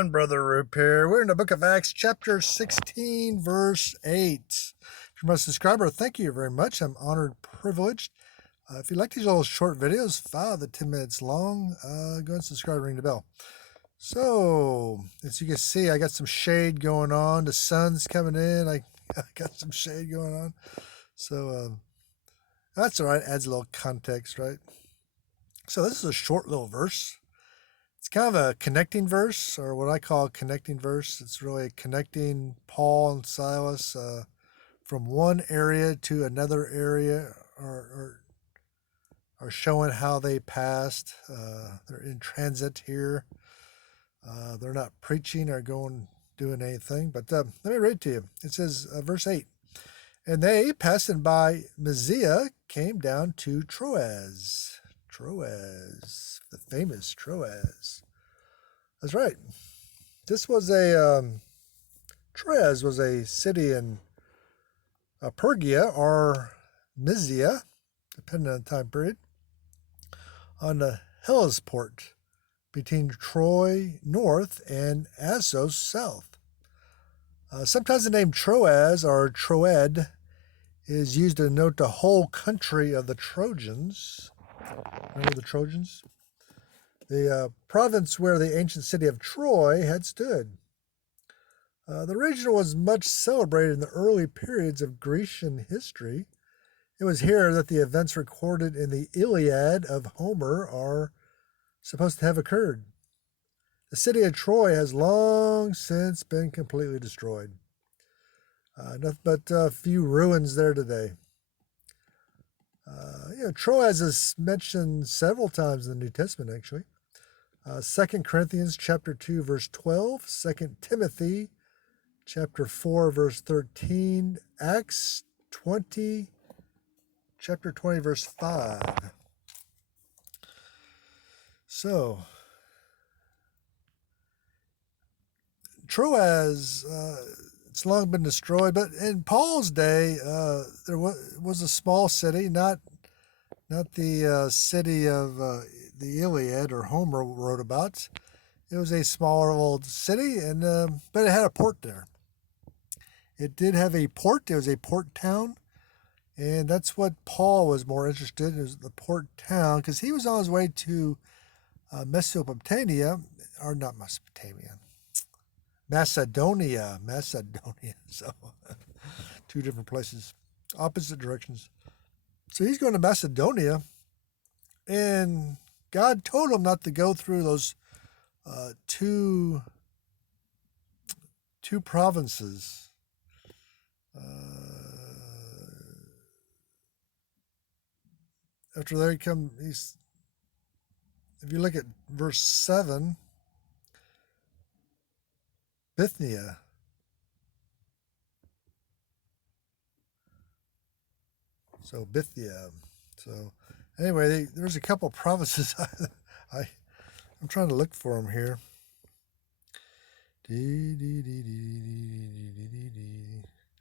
everyone? Brother Roop here. We're in the book of Acts, chapter 16, verse 8. If you're my subscriber, thank you very much. I'm honored, privileged. If you like these little short videos, 5 to 10 minutes long, go and subscribe, ring the bell. So, as you can see, I got some shade going on. The sun's coming in. I got some shade going on. So, that's all right. Adds a little context, right? So, this is a short little verse. It's kind of a connecting verse, or what I call a connecting verse. It's really connecting Paul and Silas from one area to another area, or showing how they passed. They're in transit here. They're not preaching or doing anything. But let me read it to you. It says, verse 8, "And they, passing by Mysia, came down to Troas." Troas, the famous Troas. That's right. This was Troas was a city in Pergia or Mysia, depending on the time period, on the Hellespont between Troy north and Assos south. Sometimes the name Troas or Troed is used to denote the whole country of the Trojans. Remember the Trojans? The province where the ancient city of Troy had stood. The region was much celebrated in the early periods of Grecian history. It was here that the events recorded in the Iliad of Homer are supposed to have occurred. The city of Troy has long since been completely destroyed. Nothing but a few ruins there today. Troas is mentioned several times in the New Testament, actually. 2 Corinthians chapter 2, verse 12, 2 Timothy chapter 4, verse 13, Acts 20, chapter 20, verse 5. So, Troas, it's long been destroyed, but in Paul's day, there was a small city, not the city of the Iliad or Homer wrote about. It was a smaller old city, and but it had a port there. It did have a port. It was a port town, and that's what Paul was more interested in, is the port town, because he was on his way to Mesopotamia, or not Mesopotamia, Macedonia. So, two different places, opposite directions. So he's going to Macedonia, and God told him not to go through those two provinces. After they come, if you look at verse 7, Bithynia. So Bithynia. So anyway, there's a couple provinces. I'm trying to look for them here.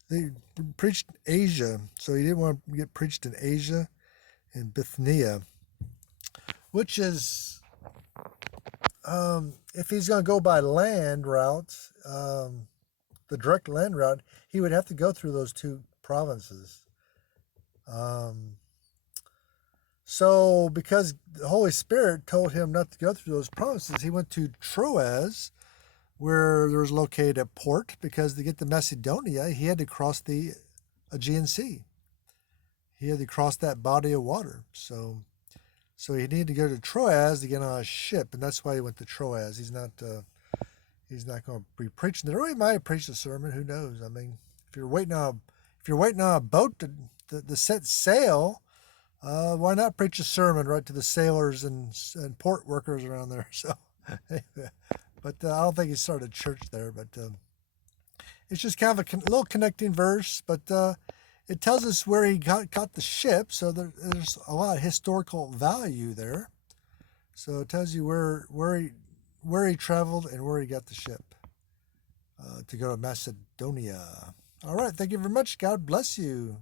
They preached Asia, so he didn't want to get preached in Asia and Bithynia, which is, if he's going to go by land route, the direct land route, he would have to go through those two provinces. So because the Holy Spirit told him not to go through those provinces, he went to Troas, where there was located a port, because to get to Macedonia, he had to cross the Aegean Sea. He had to cross that body of water. So he needed to go to Troas to get on a ship, and that's why he went to Troas. He's not going to be preaching there. Or he might have preached a sermon. Who knows? I mean, if you're waiting on a boat to set sail, why not preach a sermon right to the sailors and port workers around there? So, but I don't think he started a church there. But it's just kind of a little connecting verse. But it tells us where he got the ship, so there's a lot of historical value there. So it tells you where he traveled and where he got the ship to go to Macedonia. All right, thank you very much. God bless you.